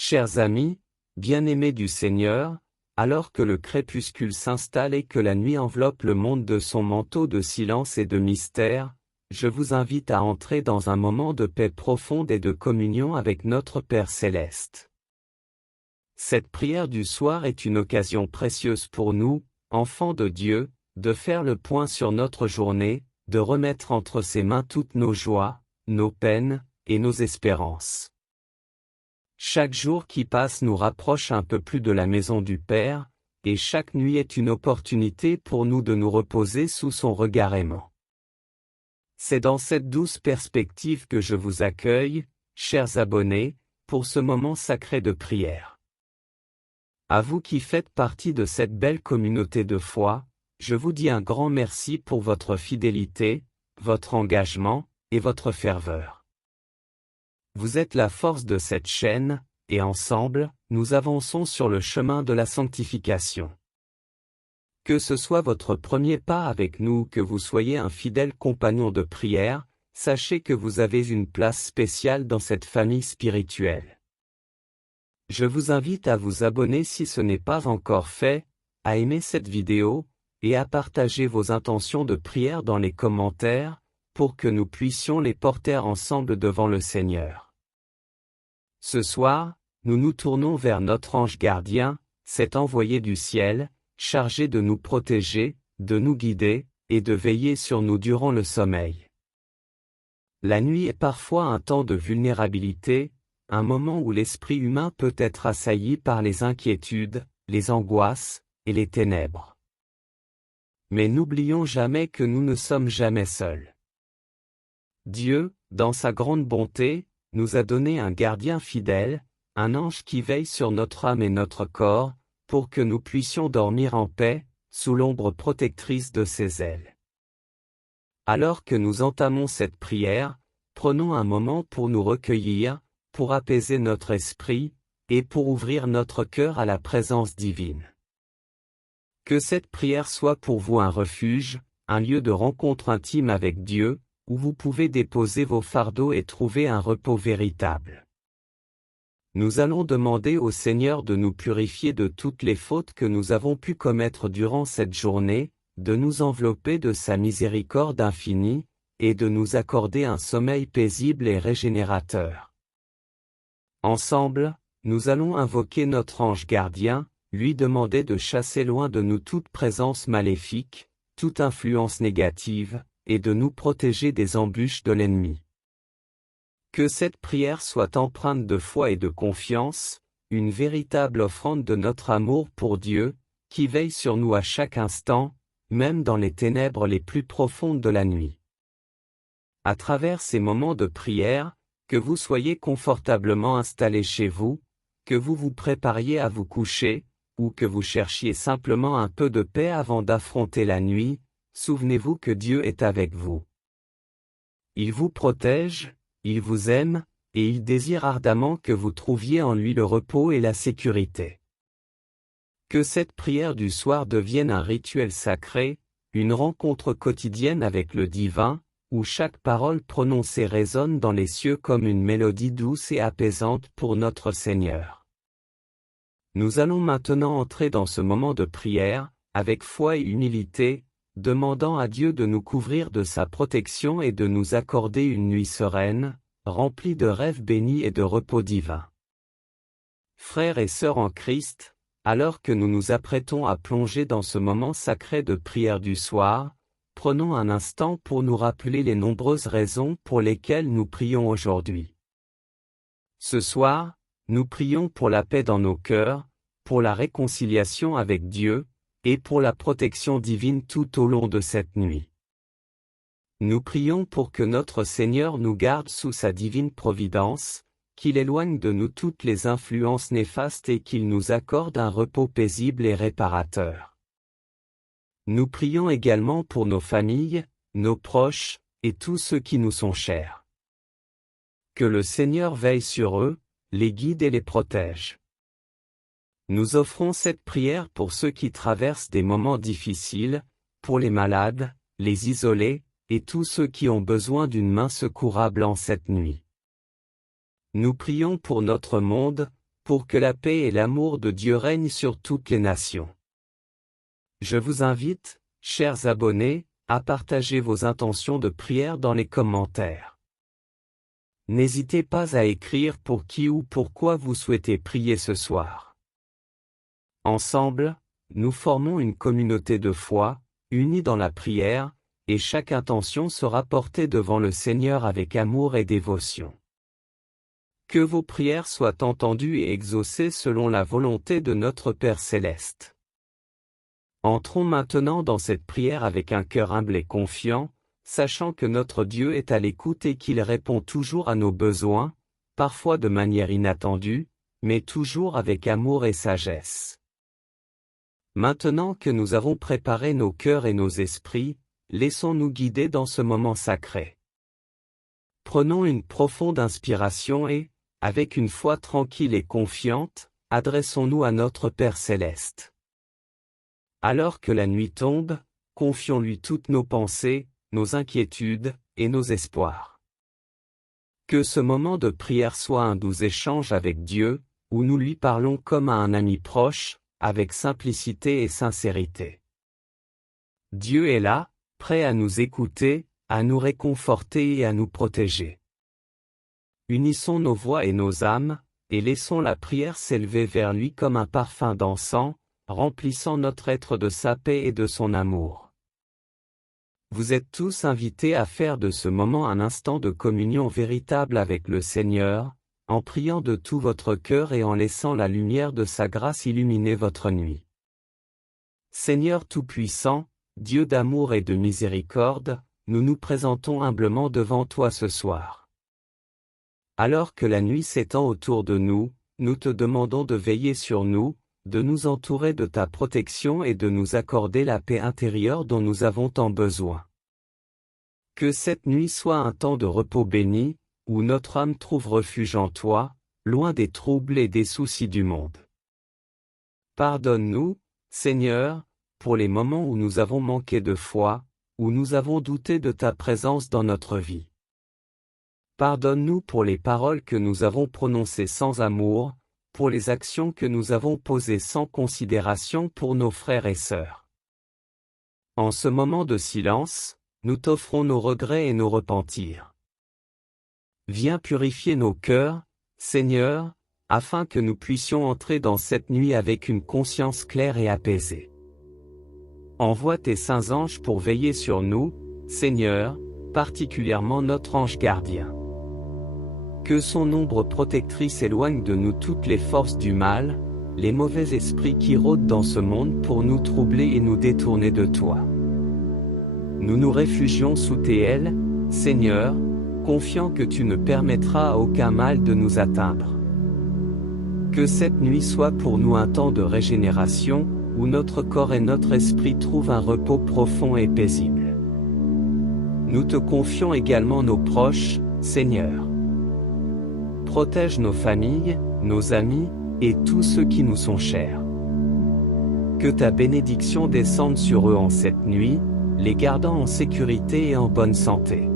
Chers amis, bien-aimés du Seigneur, alors que le crépuscule s'installe et que la nuit enveloppe le monde de son manteau de silence et de mystère, je vous invite à entrer dans un moment de paix profonde et de communion avec notre Père céleste. Cette prière du soir est une occasion précieuse pour nous, enfants de Dieu, de faire le point sur notre journée, de remettre entre ses mains toutes nos joies, nos peines, et nos espérances. Chaque jour qui passe nous rapproche un peu plus de la maison du Père, et chaque nuit est une opportunité pour nous de nous reposer sous son regard aimant. C'est dans cette douce perspective que je vous accueille, chers abonnés, pour ce moment sacré de prière. À vous qui faites partie de cette belle communauté de foi, je vous dis un grand merci pour votre fidélité, votre engagement, et votre ferveur. Vous êtes la force de cette chaîne, et ensemble, nous avançons sur le chemin de la sanctification. Que ce soit votre premier pas avec nous ou que vous soyez un fidèle compagnon de prière, sachez que vous avez une place spéciale dans cette famille spirituelle. Je vous invite à vous abonner si ce n'est pas encore fait, à aimer cette vidéo, et à partager vos intentions de prière dans les commentaires, pour que nous puissions les porter ensemble devant le Seigneur. Ce soir, nous nous tournons vers notre ange gardien, cet envoyé du ciel, chargé de nous protéger, de nous guider, et de veiller sur nous durant le sommeil. La nuit est parfois un temps de vulnérabilité, un moment où l'esprit humain peut être assailli par les inquiétudes, les angoisses, et les ténèbres. Mais n'oublions jamais que nous ne sommes jamais seuls. Dieu, dans sa grande bonté, nous a donné un gardien fidèle, un ange qui veille sur notre âme et notre corps, pour que nous puissions dormir en paix, sous l'ombre protectrice de ses ailes. Alors que nous entamons cette prière, prenons un moment pour nous recueillir, pour apaiser notre esprit, et pour ouvrir notre cœur à la présence divine. Que cette prière soit pour vous un refuge, un lieu de rencontre intime avec Dieu, où vous pouvez déposer vos fardeaux et trouver un repos véritable. Nous allons demander au Seigneur de nous purifier de toutes les fautes que nous avons pu commettre durant cette journée, de nous envelopper de sa miséricorde infinie, et de nous accorder un sommeil paisible et régénérateur. Ensemble, nous allons invoquer notre ange gardien, lui demander de chasser loin de nous toute présence maléfique, toute influence négative, et de nous protéger des embûches de l'ennemi. Que cette prière soit empreinte de foi et de confiance, une véritable offrande de notre amour pour Dieu, qui veille sur nous à chaque instant, même dans les ténèbres les plus profondes de la nuit. À travers ces moments de prière, que vous soyez confortablement installés chez vous, que vous vous prépariez à vous coucher, ou que vous cherchiez simplement un peu de paix avant d'affronter la nuit, souvenez-vous que Dieu est avec vous. Il vous protège, il vous aime, et il désire ardemment que vous trouviez en lui le repos et la sécurité. Que cette prière du soir devienne un rituel sacré, une rencontre quotidienne avec le divin, où chaque parole prononcée résonne dans les cieux comme une mélodie douce et apaisante pour notre Seigneur. Nous allons maintenant entrer dans ce moment de prière, avec foi et humilité, demandant à Dieu de nous couvrir de sa protection et de nous accorder une nuit sereine, remplie de rêves bénis et de repos divin. Frères et sœurs en Christ, alors que nous nous apprêtons à plonger dans ce moment sacré de prière du soir, prenons un instant pour nous rappeler les nombreuses raisons pour lesquelles nous prions aujourd'hui. Ce soir, nous prions pour la paix dans nos cœurs, pour la réconciliation avec Dieu, et pour la protection divine tout au long de cette nuit. Nous prions pour que notre Seigneur nous garde sous sa divine providence, qu'il éloigne de nous toutes les influences néfastes et qu'il nous accorde un repos paisible et réparateur. Nous prions également pour nos familles, nos proches, et tous ceux qui nous sont chers. Que le Seigneur veille sur eux, les guide et les protège. Nous offrons cette prière pour ceux qui traversent des moments difficiles, pour les malades, les isolés, et tous ceux qui ont besoin d'une main secourable en cette nuit. Nous prions pour notre monde, pour que la paix et l'amour de Dieu règnent sur toutes les nations. Je vous invite, chers abonnés, à partager vos intentions de prière dans les commentaires. N'hésitez pas à écrire pour qui ou pourquoi vous souhaitez prier ce soir. Ensemble, nous formons une communauté de foi, unie dans la prière, et chaque intention sera portée devant le Seigneur avec amour et dévotion. Que vos prières soient entendues et exaucées selon la volonté de notre Père Céleste. Entrons maintenant dans cette prière avec un cœur humble et confiant, sachant que notre Dieu est à l'écoute et qu'il répond toujours à nos besoins, parfois de manière inattendue, mais toujours avec amour et sagesse. Maintenant que nous avons préparé nos cœurs et nos esprits, laissons-nous guider dans ce moment sacré. Prenons une profonde inspiration et, avec une foi tranquille et confiante, adressons-nous à notre Père Céleste. Alors que la nuit tombe, confions-lui toutes nos pensées, nos inquiétudes, et nos espoirs. Que ce moment de prière soit un doux échange avec Dieu, où nous lui parlons comme à un ami proche, avec simplicité et sincérité. Dieu est là, prêt à nous écouter, à nous réconforter et à nous protéger. Unissons nos voix et nos âmes, et laissons la prière s'élever vers lui comme un parfum d'encens, remplissant notre être de sa paix et de son amour. Vous êtes tous invités à faire de ce moment un instant de communion véritable avec le Seigneur, en priant de tout votre cœur et en laissant la lumière de sa grâce illuminer votre nuit. Seigneur Tout-Puissant, Dieu d'amour et de miséricorde, nous nous présentons humblement devant toi ce soir. Alors que la nuit s'étend autour de nous, nous te demandons de veiller sur nous, de nous entourer de ta protection et de nous accorder la paix intérieure dont nous avons tant besoin. Que cette nuit soit un temps de repos béni, où notre âme trouve refuge en toi, loin des troubles et des soucis du monde. Pardonne-nous, Seigneur, pour les moments où nous avons manqué de foi, où nous avons douté de ta présence dans notre vie. Pardonne-nous pour les paroles que nous avons prononcées sans amour, pour les actions que nous avons posées sans considération pour nos frères et sœurs. En ce moment de silence, nous t'offrons nos regrets et nos repentirs. Viens purifier nos cœurs, Seigneur, afin que nous puissions entrer dans cette nuit avec une conscience claire et apaisée. Envoie tes saints anges pour veiller sur nous, Seigneur, particulièrement notre ange gardien. Que son ombre protectrice éloigne de nous toutes les forces du mal, les mauvais esprits qui rôdent dans ce monde pour nous troubler et nous détourner de toi. Nous nous réfugions sous tes ailes, Seigneur, confiants que tu ne permettras à aucun mal de nous atteindre. Que cette nuit soit pour nous un temps de régénération, où notre corps et notre esprit trouvent un repos profond et paisible. Nous te confions également nos proches, Seigneur. Protège nos familles, nos amis, et tous ceux qui nous sont chers. Que ta bénédiction descende sur eux en cette nuit, les gardant en sécurité et en bonne santé.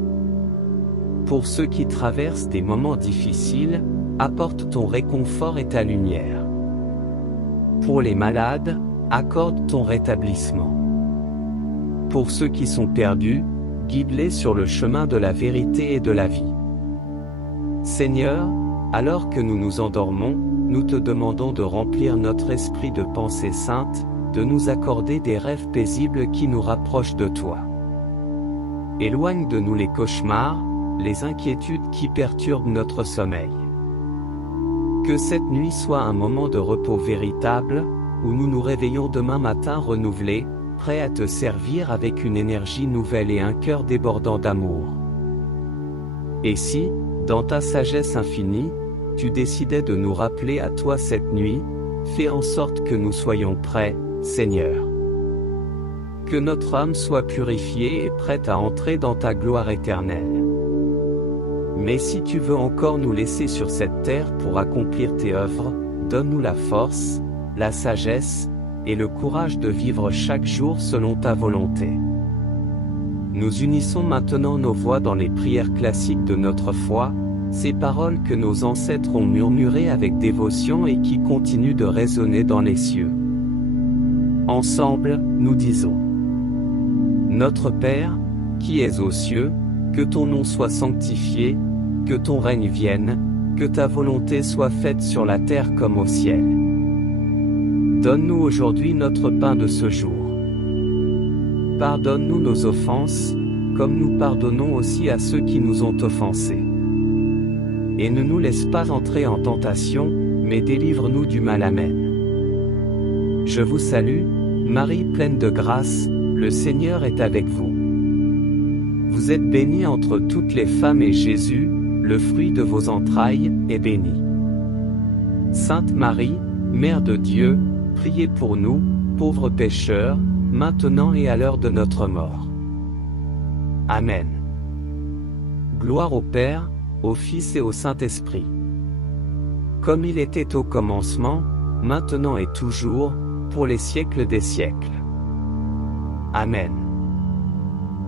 Pour ceux qui traversent des moments difficiles, apporte ton réconfort et ta lumière. Pour les malades, accorde ton rétablissement. Pour ceux qui sont perdus, guide-les sur le chemin de la vérité et de la vie. Seigneur, alors que nous nous endormons, nous te demandons de remplir notre esprit de pensées saintes, de nous accorder des rêves paisibles qui nous rapprochent de toi. Éloigne de nous les cauchemars, les inquiétudes qui perturbent notre sommeil. Que cette nuit soit un moment de repos véritable, où nous nous réveillons demain matin renouvelés, prêts à te servir avec une énergie nouvelle et un cœur débordant d'amour. Et si, dans ta sagesse infinie, tu décidais de nous rappeler à toi cette nuit, fais en sorte que nous soyons prêts, Seigneur. Que notre âme soit purifiée et prête à entrer dans ta gloire éternelle. Mais si tu veux encore nous laisser sur cette terre pour accomplir tes œuvres, donne-nous la force, la sagesse, et le courage de vivre chaque jour selon ta volonté. Nous unissons maintenant nos voix dans les prières classiques de notre foi, ces paroles que nos ancêtres ont murmurées avec dévotion et qui continuent de résonner dans les cieux. Ensemble, nous disons: Notre Père, qui es aux cieux, que ton nom soit sanctifié, que ton règne vienne, que ta volonté soit faite sur la terre comme au ciel. Donne-nous aujourd'hui notre pain de ce jour. Pardonne-nous nos offenses, comme nous pardonnons aussi à ceux qui nous ont offensés. Et ne nous laisse pas entrer en tentation, mais délivre-nous du mal. Amen. Je vous salue, Marie pleine de grâce, le Seigneur est avec vous. Vous êtes bénie entre toutes les femmes et Jésus, le fruit de vos entrailles, est béni. Sainte Marie, Mère de Dieu, priez pour nous, pauvres pécheurs, maintenant et à l'heure de notre mort. Amen. Gloire au Père, au Fils et au Saint-Esprit. Comme il était au commencement, maintenant et toujours, pour les siècles des siècles. Amen.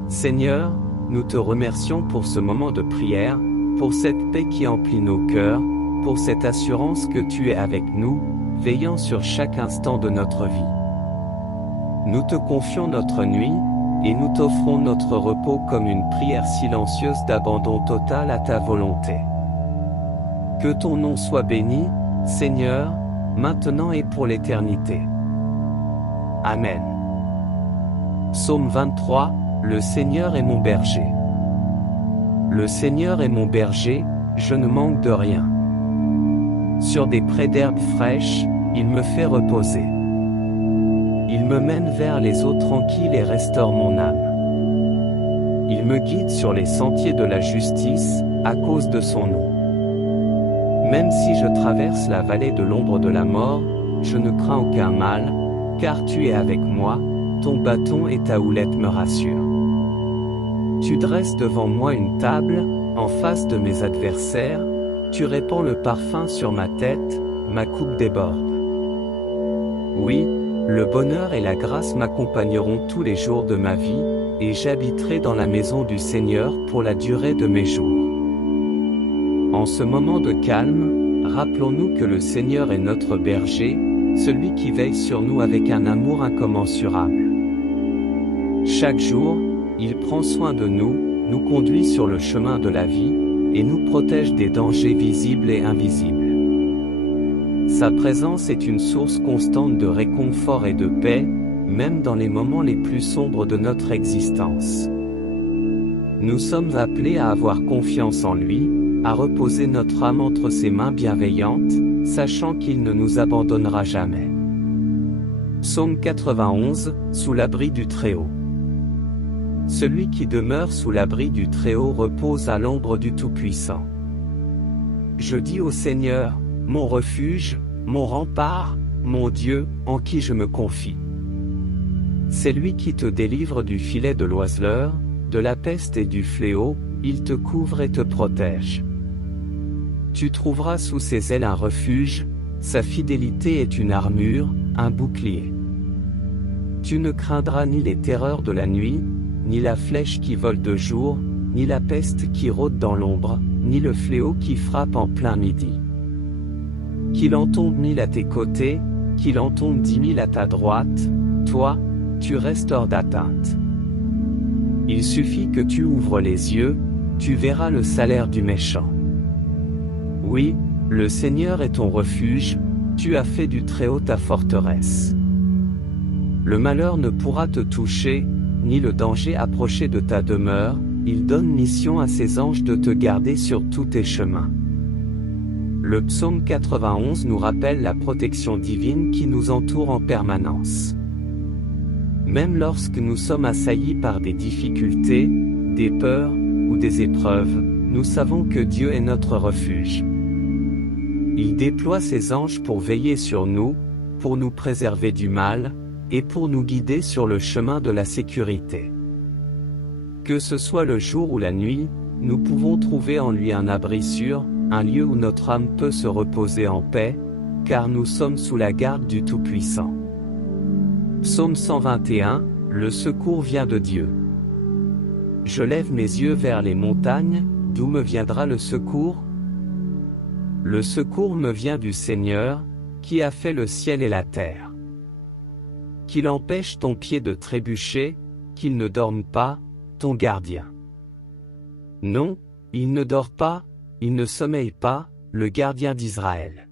Seigneur, nous te remercions pour ce moment de prière, pour cette paix qui emplit nos cœurs, pour cette assurance que tu es avec nous, veillant sur chaque instant de notre vie. Nous te confions notre nuit, et nous t'offrons notre repos comme une prière silencieuse d'abandon total à ta volonté. Que ton nom soit béni, Seigneur, maintenant et pour l'éternité. Amen. Psaume 23, Le Seigneur est mon berger. Le Seigneur est mon berger, je ne manque de rien. Sur des prés d'herbes fraîches, il me fait reposer. Il me mène vers les eaux tranquilles et restaure mon âme. Il me guide sur les sentiers de la justice, à cause de son nom. Même si je traverse la vallée de l'ombre de la mort, je ne crains aucun mal, car tu es avec moi, ton bâton et ta houlette me rassurent. Tu dresses devant moi une table, en face de mes adversaires, tu répands le parfum sur ma tête, ma coupe déborde. Oui, le bonheur et la grâce m'accompagneront tous les jours de ma vie, et j'habiterai dans la maison du Seigneur pour la durée de mes jours. En ce moment de calme, rappelons-nous que le Seigneur est notre berger, celui qui veille sur nous avec un amour incommensurable. Chaque jour, il prend soin de nous, nous conduit sur le chemin de la vie, et nous protège des dangers visibles et invisibles. Sa présence est une source constante de réconfort et de paix, même dans les moments les plus sombres de notre existence. Nous sommes appelés à avoir confiance en lui, à reposer notre âme entre ses mains bienveillantes, sachant qu'il ne nous abandonnera jamais. Psaume 91, sous l'abri du Très-Haut. Celui qui demeure sous l'abri du Très-Haut repose à l'ombre du Tout-Puissant. Je dis au Seigneur, mon refuge, mon rempart, mon Dieu, en qui je me confie. C'est lui qui te délivre du filet de l'oiseleur, de la peste et du fléau, il te couvre et te protège. Tu trouveras sous ses ailes un refuge, sa fidélité est une armure, un bouclier. Tu ne craindras ni les terreurs de la nuit, ni la flèche qui vole de jour, ni la peste qui rôde dans l'ombre, ni le fléau qui frappe en plein midi. Qu'il en tombe 1000 à tes côtés, qu'il en tombe 10 000 à ta droite, toi, tu restes hors d'atteinte. Il suffit que tu ouvres les yeux, tu verras le salaire du méchant. Oui, le Seigneur est ton refuge, tu as fait du Très-Haut ta forteresse. Le malheur ne pourra te toucher, ni le danger approcher de ta demeure, il donne mission à ses anges de te garder sur tous tes chemins. Le psaume 91 nous rappelle la protection divine qui nous entoure en permanence. Même lorsque nous sommes assaillis par des difficultés, des peurs, ou des épreuves, nous savons que Dieu est notre refuge. Il déploie ses anges pour veiller sur nous, pour nous préserver du mal, et pour nous guider sur le chemin de la sécurité. Que ce soit le jour ou la nuit, nous pouvons trouver en lui un abri sûr, un lieu où notre âme peut se reposer en paix, car nous sommes sous la garde du Tout-Puissant. Psaume 121, le secours vient de Dieu. Je lève mes yeux vers les montagnes, d'où me viendra le secours, Le secours me vient du Seigneur, qui a fait le ciel et la terre. Qu'il empêche ton pied de trébucher, qu'il ne dorme pas, ton gardien. Non, il ne dort pas, il ne sommeille pas, le gardien d'Israël.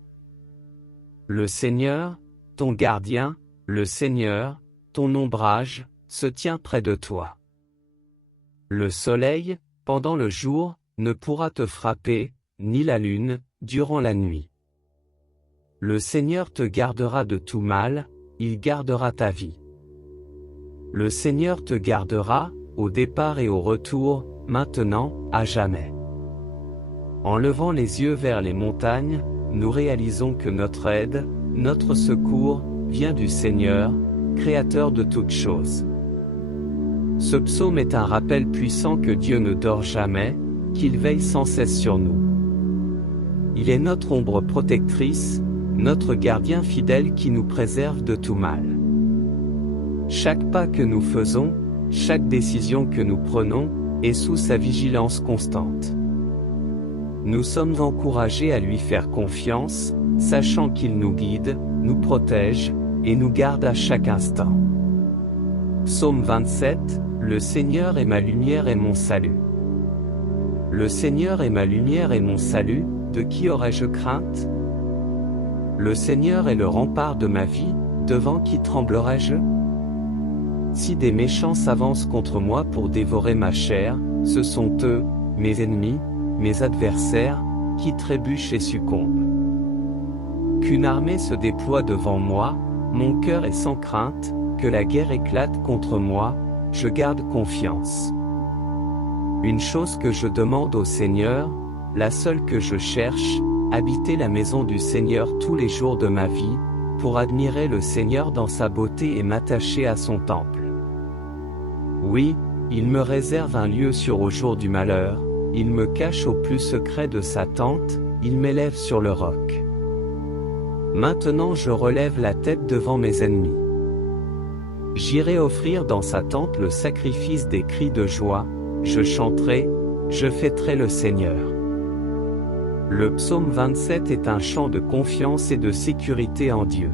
Le Seigneur, ton gardien, le Seigneur, ton ombrage, se tient près de toi. Le soleil, pendant le jour, ne pourra te frapper, ni la lune, durant la nuit. Le Seigneur te gardera de tout mal, il gardera ta vie. Le Seigneur te gardera, au départ et au retour, maintenant, à jamais. En levant les yeux vers les montagnes, nous réalisons que notre aide, notre secours, vient du Seigneur, Créateur de toutes choses. Ce psaume est un rappel puissant que Dieu ne dort jamais, qu'il veille sans cesse sur nous. Il est notre ombre protectrice, notre gardien fidèle qui nous préserve de tout mal. Chaque pas que nous faisons, chaque décision que nous prenons, est sous sa vigilance constante. Nous sommes encouragés à lui faire confiance, sachant qu'il nous guide, nous protège, et nous garde à chaque instant. Psaume 27, Le Seigneur est ma lumière et mon salut. Le Seigneur est ma lumière et mon salut, de qui aurais-je crainte? Le Seigneur est le rempart de ma vie, devant qui tremblerais-je? Si des méchants s'avancent contre moi pour dévorer ma chair, ce sont eux, mes ennemis, mes adversaires, qui trébuchent et succombent. Qu'une armée se déploie devant moi, mon cœur est sans crainte, que la guerre éclate contre moi, je garde confiance. Une chose que je demande au Seigneur, la seule que je cherche, habiter la maison du Seigneur tous les jours de ma vie, pour admirer le Seigneur dans sa beauté et m'attacher à son temple. Oui, il me réserve un lieu sûr au jour du malheur, il me cache au plus secret de sa tente, il m'élève sur le roc. Maintenant je relève la tête devant mes ennemis. J'irai offrir dans sa tente le sacrifice des cris de joie, je chanterai, je fêterai le Seigneur. Le psaume 27 est un chant de confiance et de sécurité en Dieu.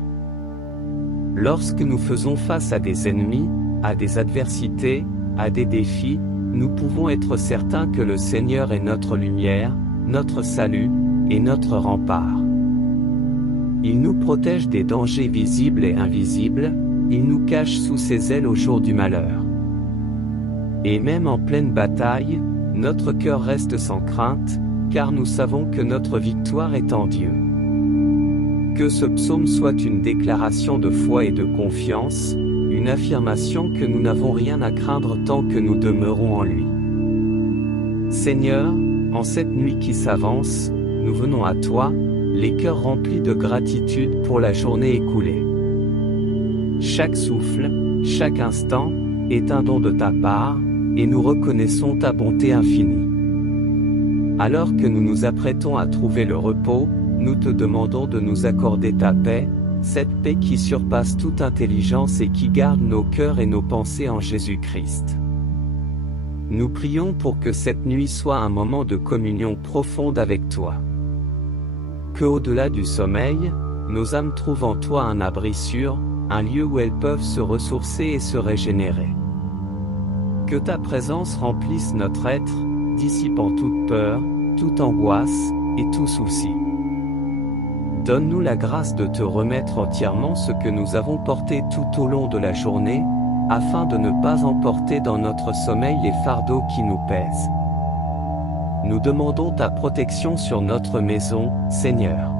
Lorsque nous faisons face à des ennemis, à des adversités, à des défis, nous pouvons être certains que le Seigneur est notre lumière, notre salut, et notre rempart. Il nous protège des dangers visibles et invisibles, il nous cache sous ses ailes au jour du malheur. Et même en pleine bataille, notre cœur reste sans crainte, car nous savons que notre victoire est en Dieu. Que ce psaume soit une déclaration de foi et de confiance, une affirmation que nous n'avons rien à craindre tant que nous demeurons en lui. Seigneur, en cette nuit qui s'avance, nous venons à toi, les cœurs remplis de gratitude pour la journée écoulée. Chaque souffle, chaque instant, est un don de ta part, et nous reconnaissons ta bonté infinie. Alors que nous nous apprêtons à trouver le repos, nous te demandons de nous accorder ta paix, cette paix qui surpasse toute intelligence et qui garde nos cœurs et nos pensées en Jésus-Christ. Nous prions pour que cette nuit soit un moment de communion profonde avec toi. Que au-delà du sommeil, nos âmes trouvent en toi un abri sûr, un lieu où elles peuvent se ressourcer et se régénérer. Que ta présence remplisse notre être, dissipant toute peur, toute angoisse, et tout souci. Donne-nous la grâce de te remettre entièrement ce que nous avons porté tout au long de la journée, afin de ne pas emporter dans notre sommeil les fardeaux qui nous pèsent. Nous demandons ta protection sur notre maison, Seigneur.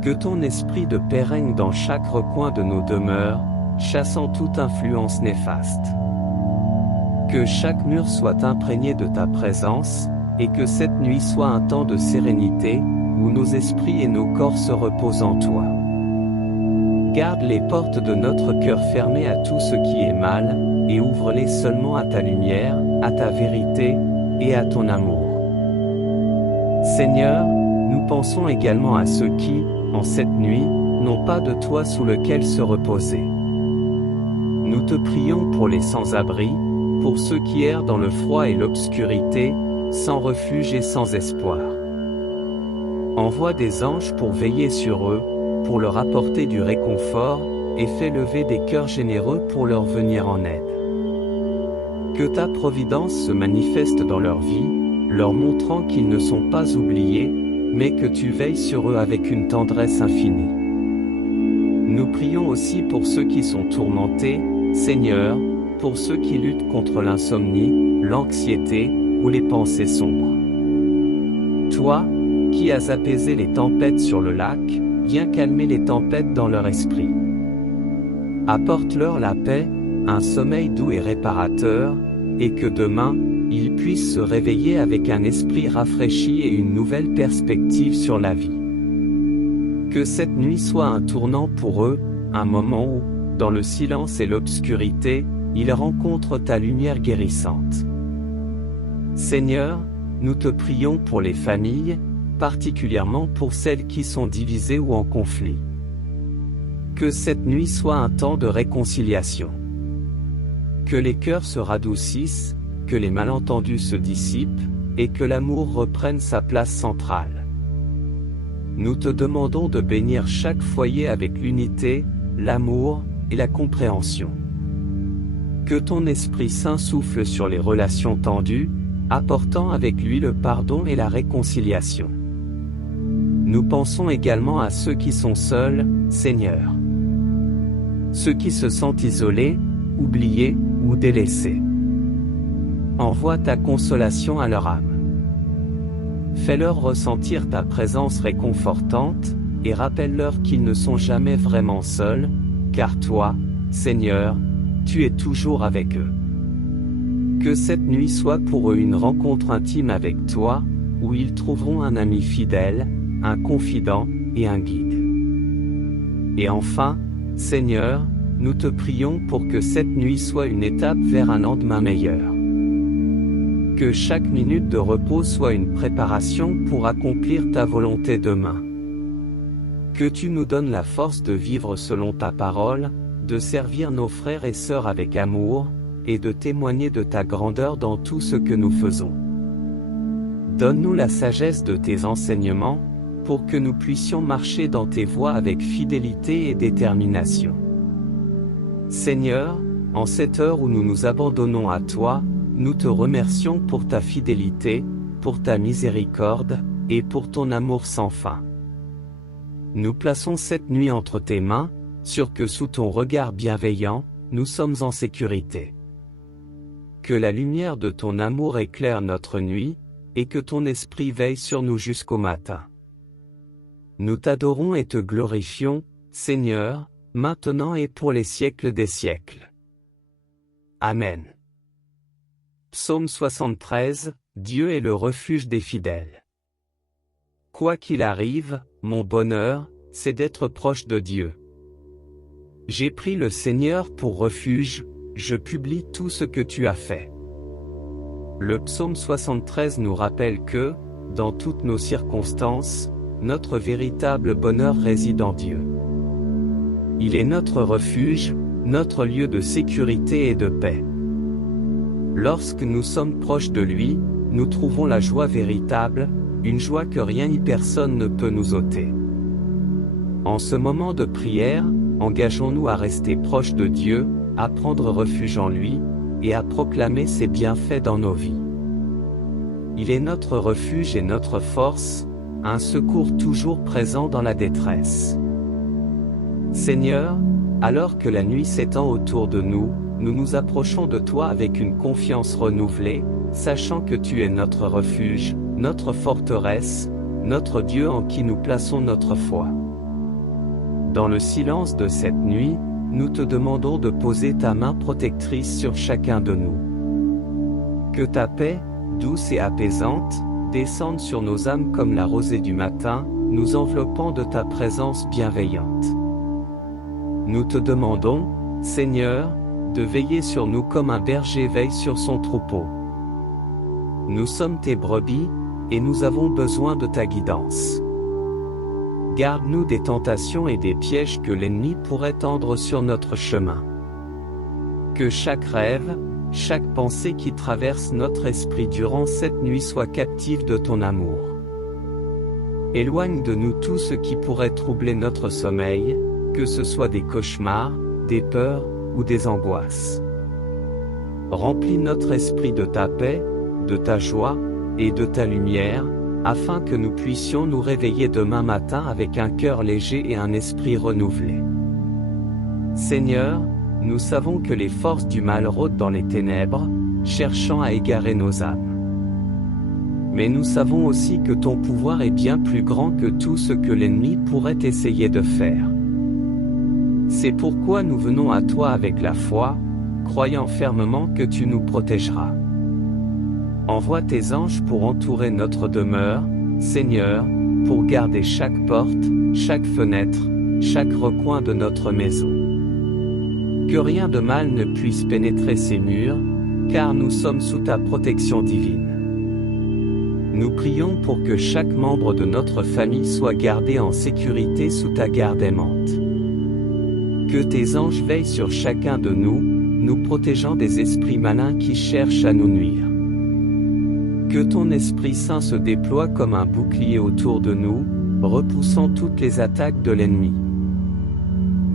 Que ton esprit de paix règne dans chaque recoin de nos demeures, chassant toute influence néfaste. Que chaque mur soit imprégné de ta présence, et que cette nuit soit un temps de sérénité, où nos esprits et nos corps se reposent en toi. Garde les portes de notre cœur fermées à tout ce qui est mal, et ouvre-les seulement à ta lumière, à ta vérité, et à ton amour. Seigneur, nous pensons également à ceux qui, en cette nuit, n'ont pas de toit sous lequel se reposer. Nous te prions pour les sans-abri, pour ceux qui errent dans le froid et l'obscurité, sans refuge et sans espoir. Envoie des anges pour veiller sur eux, pour leur apporter du réconfort, et fais lever des cœurs généreux pour leur venir en aide. Que ta providence se manifeste dans leur vie, leur montrant qu'ils ne sont pas oubliés, mais que tu veilles sur eux avec une tendresse infinie. Nous prions aussi pour ceux qui sont tourmentés, Seigneur, pour ceux qui luttent contre l'insomnie, l'anxiété, ou les pensées sombres. Toi, qui as apaisé les tempêtes sur le lac, viens calmer les tempêtes dans leur esprit. Apporte-leur la paix, un sommeil doux et réparateur, et que demain, ils puissent se réveiller avec un esprit rafraîchi et une nouvelle perspective sur la vie. Que cette nuit soit un tournant pour eux, un moment où, dans le silence et l'obscurité, ils rencontrent ta lumière guérissante. Seigneur, nous te prions pour les familles, particulièrement pour celles qui sont divisées ou en conflit. Que cette nuit soit un temps de réconciliation. Que les cœurs se radoucissent, que les malentendus se dissipent, et que l'amour reprenne sa place centrale. Nous te demandons de bénir chaque foyer avec l'unité, l'amour, et la compréhension. Que ton Esprit Saint souffle sur les relations tendues, apportant avec lui le pardon et la réconciliation. Nous pensons également à ceux qui sont seuls, Seigneur. Ceux qui se sentent isolés, oubliés, ou délaissés. Envoie ta consolation à leur âme. Fais-leur ressentir ta présence réconfortante, et rappelle-leur qu'ils ne sont jamais vraiment seuls, car toi, Seigneur, tu es toujours avec eux. Que cette nuit soit pour eux une rencontre intime avec toi, où ils trouveront un ami fidèle, un confident, et un guide. Et enfin, Seigneur, nous te prions pour que cette nuit soit une étape vers un lendemain meilleur. Que chaque minute de repos soit une préparation pour accomplir ta volonté demain. Que tu nous donnes la force de vivre selon ta parole, de servir nos frères et sœurs avec amour, et de témoigner de ta grandeur dans tout ce que nous faisons. Donne-nous la sagesse de tes enseignements, pour que nous puissions marcher dans tes voies avec fidélité et détermination. Seigneur, en cette heure où nous nous abandonnons à toi, nous te remercions pour ta fidélité, pour ta miséricorde, et pour ton amour sans fin. Nous plaçons cette nuit entre tes mains, sûrs que sous ton regard bienveillant, nous sommes en sécurité. Que la lumière de ton amour éclaire notre nuit, et que ton esprit veille sur nous jusqu'au matin. Nous t'adorons et te glorifions, Seigneur, maintenant et pour les siècles des siècles. Amen. Psaume 73, Dieu est le refuge des fidèles. Quoi qu'il arrive, mon bonheur, c'est d'être proche de Dieu. J'ai pris le Seigneur pour refuge, je publie tout ce que tu as fait. Le psaume 73 nous rappelle que, dans toutes nos circonstances, notre véritable bonheur réside en Dieu. Il est notre refuge, notre lieu de sécurité et de paix. Lorsque nous sommes proches de lui, nous trouvons la joie véritable, une joie que rien ni personne ne peut nous ôter. En ce moment de prière, engageons-nous à rester proches de Dieu, à prendre refuge en lui, et à proclamer ses bienfaits dans nos vies. Il est notre refuge et notre force, un secours toujours présent dans la détresse. Seigneur, alors que la nuit s'étend autour de nous, nous nous approchons de toi avec une confiance renouvelée, sachant que tu es notre refuge, notre forteresse, notre Dieu en qui nous plaçons notre foi. Dans le silence de cette nuit, nous te demandons de poser ta main protectrice sur chacun de nous. Que ta paix, douce et apaisante, descende sur nos âmes comme la rosée du matin, nous enveloppant de ta présence bienveillante. Nous te demandons, Seigneur, de veiller sur nous comme un berger veille sur son troupeau. Nous sommes tes brebis, et nous avons besoin de ta guidance. Garde-nous des tentations et des pièges que l'ennemi pourrait tendre sur notre chemin. Que chaque rêve, chaque pensée qui traverse notre esprit durant cette nuit soit captive de ton amour. Éloigne de nous tout ce qui pourrait troubler notre sommeil, que ce soit des cauchemars, des peurs, ou des angoisses. Remplis notre esprit de ta paix, de ta joie, et de ta lumière, afin que nous puissions nous réveiller demain matin avec un cœur léger et un esprit renouvelé. Seigneur, nous savons que les forces du mal rôdent dans les ténèbres, cherchant à égarer nos âmes. Mais nous savons aussi que ton pouvoir est bien plus grand que tout ce que l'ennemi pourrait essayer de faire. C'est pourquoi nous venons à toi avec la foi, croyant fermement que tu nous protégeras. Envoie tes anges pour entourer notre demeure, Seigneur, pour garder chaque porte, chaque fenêtre, chaque recoin de notre maison. Que rien de mal ne puisse pénétrer ces murs, car nous sommes sous ta protection divine. Nous prions pour que chaque membre de notre famille soit gardé en sécurité sous ta garde aimante. Que tes anges veillent sur chacun de nous, nous protégeant des esprits malins qui cherchent à nous nuire. Que ton Esprit Saint se déploie comme un bouclier autour de nous, repoussant toutes les attaques de l'ennemi.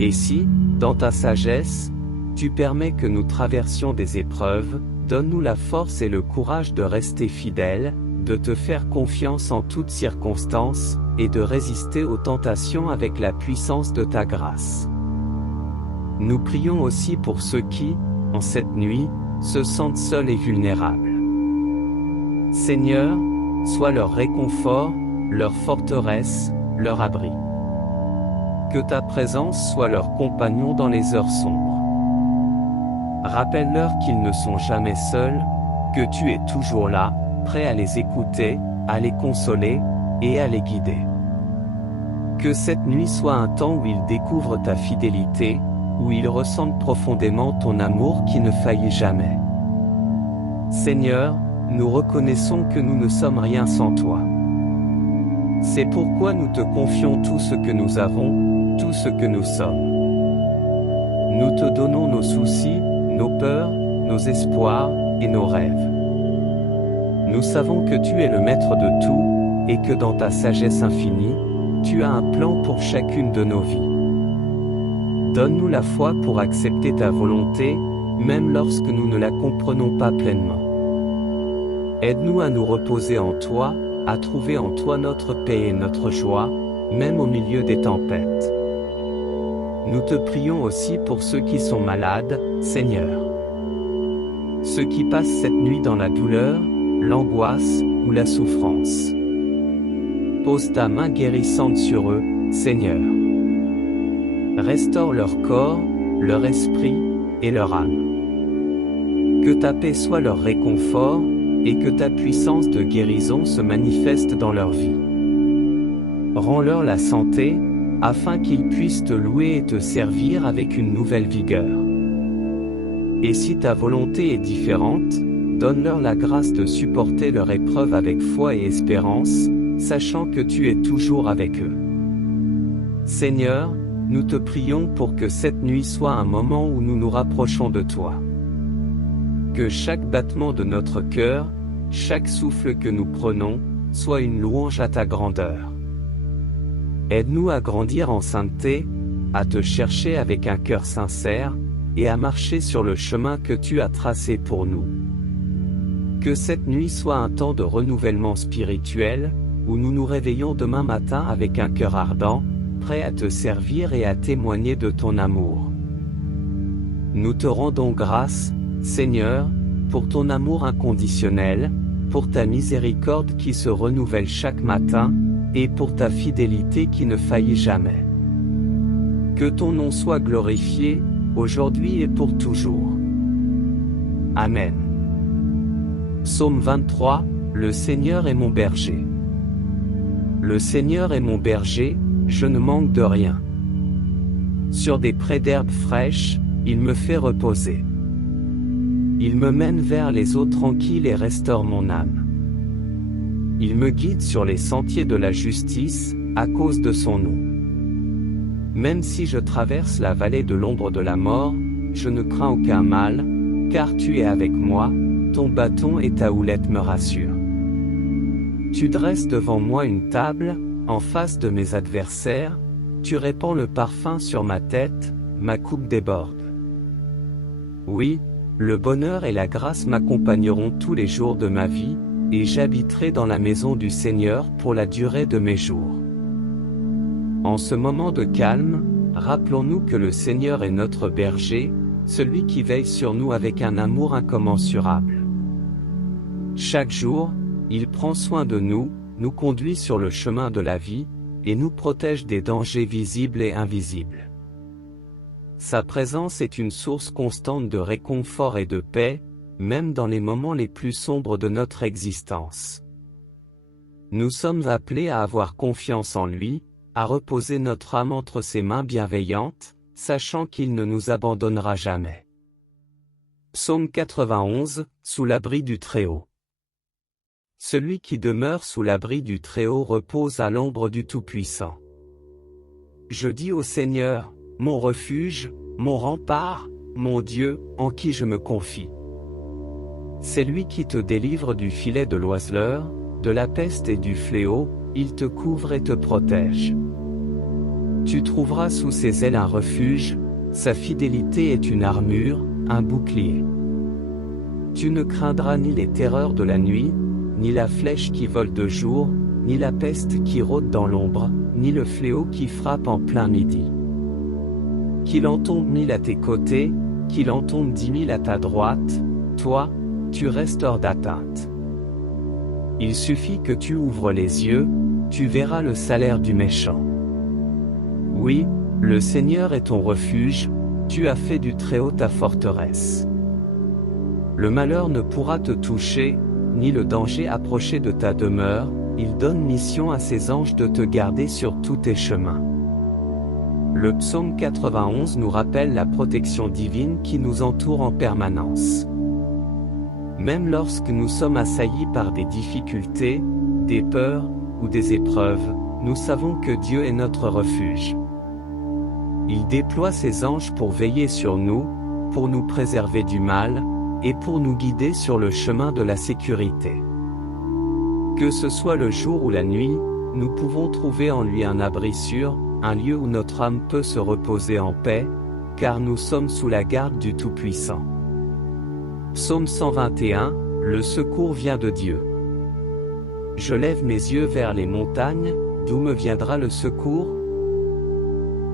Et si, dans ta sagesse, tu permets que nous traversions des épreuves, donne-nous la force et le courage de rester fidèles, de te faire confiance en toutes circonstances, et de résister aux tentations avec la puissance de ta grâce. Nous prions aussi pour ceux qui, en cette nuit, se sentent seuls et vulnérables. Seigneur, sois leur réconfort, leur forteresse, leur abri. Que ta présence soit leur compagnon dans les heures sombres. Rappelle-leur qu'ils ne sont jamais seuls, que tu es toujours là, prêt à les écouter, à les consoler, et à les guider. Que cette nuit soit un temps où ils découvrent ta fidélité, où ils ressentent profondément ton amour qui ne faillit jamais. Seigneur, nous reconnaissons que nous ne sommes rien sans toi. C'est pourquoi nous te confions tout ce que nous avons, tout ce que nous sommes. Nous te donnons nos soucis, nos peurs, nos espoirs, et nos rêves. Nous savons que tu es le maître de tout, et que dans ta sagesse infinie, tu as un plan pour chacune de nos vies. Donne-nous la foi pour accepter ta volonté, même lorsque nous ne la comprenons pas pleinement. Aide-nous à nous reposer en toi, à trouver en toi notre paix et notre joie, même au milieu des tempêtes. Nous te prions aussi pour ceux qui sont malades, Seigneur. Ceux qui passent cette nuit dans la douleur, l'angoisse ou la souffrance. Pose ta main guérissante sur eux, Seigneur. Restaure leur corps, leur esprit et leur âme. Que ta paix soit leur réconfort, et que ta puissance de guérison se manifeste dans leur vie. Rends-leur la santé, afin qu'ils puissent te louer et te servir avec une nouvelle vigueur. Et si ta volonté est différente, donne-leur la grâce de supporter leur épreuve avec foi et espérance, sachant que tu es toujours avec eux. Seigneur, nous te prions pour que cette nuit soit un moment où nous nous rapprochons de toi. Que chaque battement de notre cœur, chaque souffle que nous prenons, soit une louange à ta grandeur. Aide-nous à grandir en sainteté, à te chercher avec un cœur sincère, et à marcher sur le chemin que tu as tracé pour nous. Que cette nuit soit un temps de renouvellement spirituel, où nous nous réveillons demain matin avec un cœur ardent, prêt à te servir et à témoigner de ton amour. Nous te rendons grâce, Seigneur, pour ton amour inconditionnel, pour ta miséricorde qui se renouvelle chaque matin, et pour ta fidélité qui ne faillit jamais. Que ton nom soit glorifié, aujourd'hui et pour toujours. Amen. Psaume 23, Le Seigneur est mon berger. Le Seigneur est mon berger, je ne manque de rien. Sur des prés d'herbes fraîches, il me fait reposer. Il me mène vers les eaux tranquilles et restaure mon âme. Il me guide sur les sentiers de la justice, à cause de son nom. Même si je traverse la vallée de l'ombre de la mort, je ne crains aucun mal, car tu es avec moi, ton bâton et ta houlette me rassurent. Tu dresses devant moi une table, en face de mes adversaires, tu répands le parfum sur ma tête, ma coupe déborde. Oui, le bonheur et la grâce m'accompagneront tous les jours de ma vie, et j'habiterai dans la maison du Seigneur pour la durée de mes jours. En ce moment de calme, rappelons-nous que le Seigneur est notre berger, celui qui veille sur nous avec un amour incommensurable. Chaque jour, il prend soin de nous, nous conduit sur le chemin de la vie, et nous protège des dangers visibles et invisibles. Sa présence est une source constante de réconfort et de paix, même dans les moments les plus sombres de notre existence. Nous sommes appelés à avoir confiance en lui, à reposer notre âme entre ses mains bienveillantes, sachant qu'il ne nous abandonnera jamais. Psaume 91, sous l'abri du Très-Haut. Celui qui demeure sous l'abri du Très-Haut repose à l'ombre du Tout-Puissant. Je dis au Seigneur, mon refuge, mon rempart, mon Dieu, en qui je me confie. C'est lui qui te délivre du filet de l'oiseleur, de la peste et du fléau, il te couvre et te protège. Tu trouveras sous ses ailes un refuge, sa fidélité est une armure, un bouclier. Tu ne craindras ni les terreurs de la nuit, ni la flèche qui vole de jour, ni la peste qui rôde dans l'ombre, ni le fléau qui frappe en plein midi. Qu'il en tombe 1000 à tes côtés, qu'il en tombe 10 000 à ta droite, toi, tu restes hors d'atteinte. Il suffit que tu ouvres les yeux, tu verras le salaire du méchant. Oui, le Seigneur est ton refuge, tu as fait du Très-Haut ta forteresse. Le malheur ne pourra te toucher, ni le danger approcher de ta demeure, il donne mission à ses anges de te garder sur tous tes chemins. Le psaume 91 nous rappelle la protection divine qui nous entoure en permanence. Même lorsque nous sommes assaillis par des difficultés, des peurs, ou des épreuves, nous savons que Dieu est notre refuge. Il déploie ses anges pour veiller sur nous, pour nous préserver du mal, et pour nous guider sur le chemin de la sécurité. Que ce soit le jour ou la nuit, nous pouvons trouver en lui un abri sûr, un lieu où notre âme peut se reposer en paix, car nous sommes sous la garde du Tout-Puissant. Psaume 121, le secours vient de Dieu. Je lève mes yeux vers les montagnes, d'où me viendra le secours?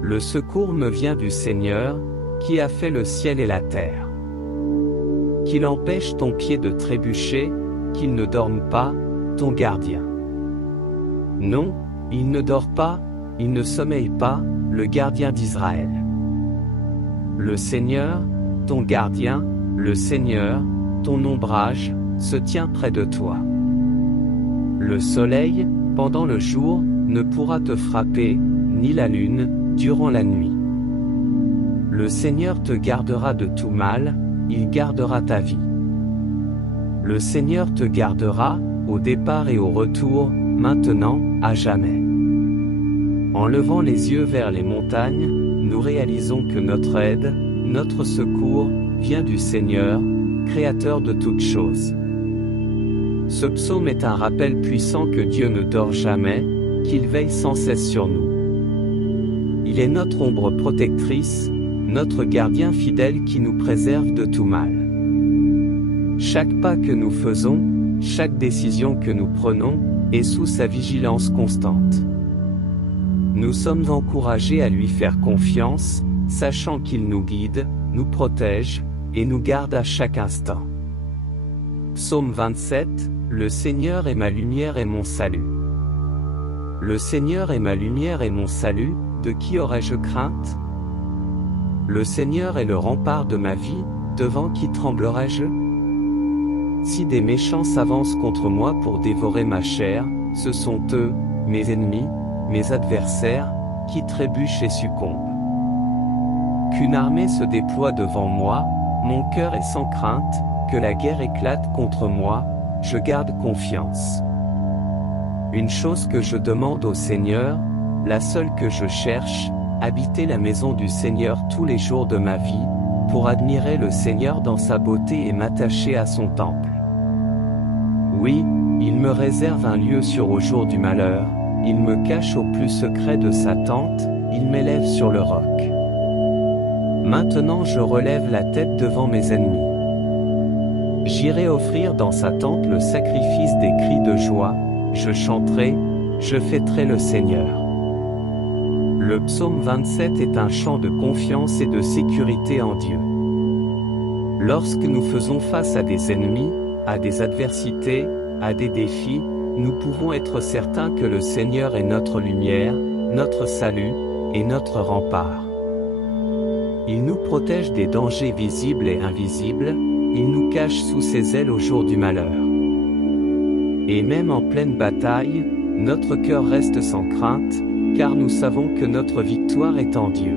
Le secours me vient du Seigneur, qui a fait le ciel et la terre. Qu'il empêche ton pied de trébucher, qu'il ne dorme pas, ton gardien. Non, il ne dort pas, il ne sommeille pas, le gardien d'Israël. Le Seigneur, ton gardien, le Seigneur, ton ombrage, se tient près de toi. Le soleil, pendant le jour, ne pourra te frapper, ni la lune, durant la nuit. Le Seigneur te gardera de tout mal, il gardera ta vie. Le Seigneur te gardera, au départ et au retour, maintenant, à jamais. En levant les yeux vers les montagnes, nous réalisons que notre aide, notre secours, vient du Seigneur, Créateur de toutes choses. Ce psaume est un rappel puissant que Dieu ne dort jamais, qu'il veille sans cesse sur nous. Il est notre ombre protectrice, notre gardien fidèle qui nous préserve de tout mal. Chaque pas que nous faisons, chaque décision que nous prenons, est sous sa vigilance constante. Nous sommes encouragés à lui faire confiance, sachant qu'il nous guide, nous protège, et nous garde à chaque instant. Psaume 27, le Seigneur est ma lumière et mon salut. Le Seigneur est ma lumière et mon salut, de qui aurais-je crainte? Le Seigneur est le rempart de ma vie, devant qui tremblerais-je? Si des méchants s'avancent contre moi pour dévorer ma chair, ce sont eux, mes ennemis, mes adversaires, qui trébuchent et succombent. Qu'une armée se déploie devant moi, mon cœur est sans crainte, que la guerre éclate contre moi, je garde confiance. Une chose que je demande au Seigneur, la seule que je cherche, habiter la maison du Seigneur tous les jours de ma vie, pour admirer le Seigneur dans sa beauté et m'attacher à son temple. Oui, il me réserve un lieu sûr au jour du malheur, il me cache au plus secret de sa tente, il m'élève sur le roc. Maintenant je relève la tête devant mes ennemis. J'irai offrir dans sa tente le sacrifice des cris de joie, je chanterai, je fêterai le Seigneur. Le psaume 27 est un chant de confiance et de sécurité en Dieu. Lorsque nous faisons face à des ennemis, à des adversités, à des défis, nous pouvons être certains que le Seigneur est notre lumière, notre salut, et notre rempart. Il nous protège des dangers visibles et invisibles, il nous cache sous ses ailes au jour du malheur. Et même en pleine bataille, notre cœur reste sans crainte, car nous savons que notre victoire est en Dieu.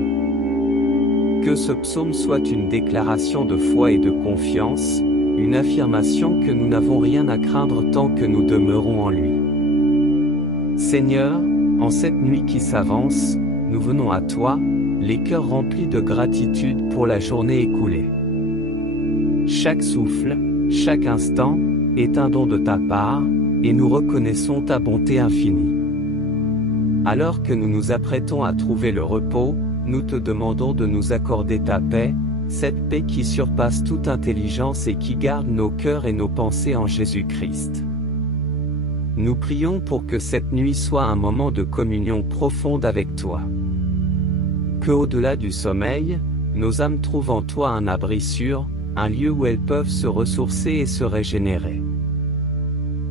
Que ce psaume soit une déclaration de foi et de confiance, une affirmation que nous n'avons rien à craindre tant que nous demeurons en lui. Seigneur, en cette nuit qui s'avance, nous venons à toi, les cœurs remplis de gratitude pour la journée écoulée. Chaque souffle, chaque instant, est un don de ta part, et nous reconnaissons ta bonté infinie. Alors que nous nous apprêtons à trouver le repos, nous te demandons de nous accorder ta paix, cette paix qui surpasse toute intelligence et qui garde nos cœurs et nos pensées en Jésus-Christ. Nous prions pour que cette nuit soit un moment de communion profonde avec toi. Que au-delà du sommeil, nos âmes trouvent en toi un abri sûr, un lieu où elles peuvent se ressourcer et se régénérer.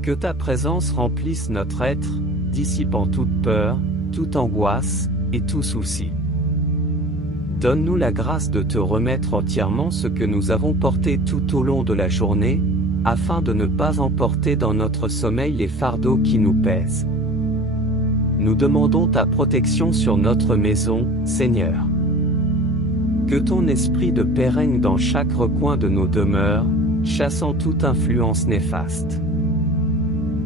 Que ta présence remplisse notre être, dissipant toute peur, toute angoisse, et tout souci. Donne-nous la grâce de te remettre entièrement ce que nous avons porté tout au long de la journée, afin de ne pas emporter dans notre sommeil les fardeaux qui nous pèsent. Nous demandons ta protection sur notre maison, Seigneur. Que ton esprit de paix règne dans chaque recoin de nos demeures, chassant toute influence néfaste.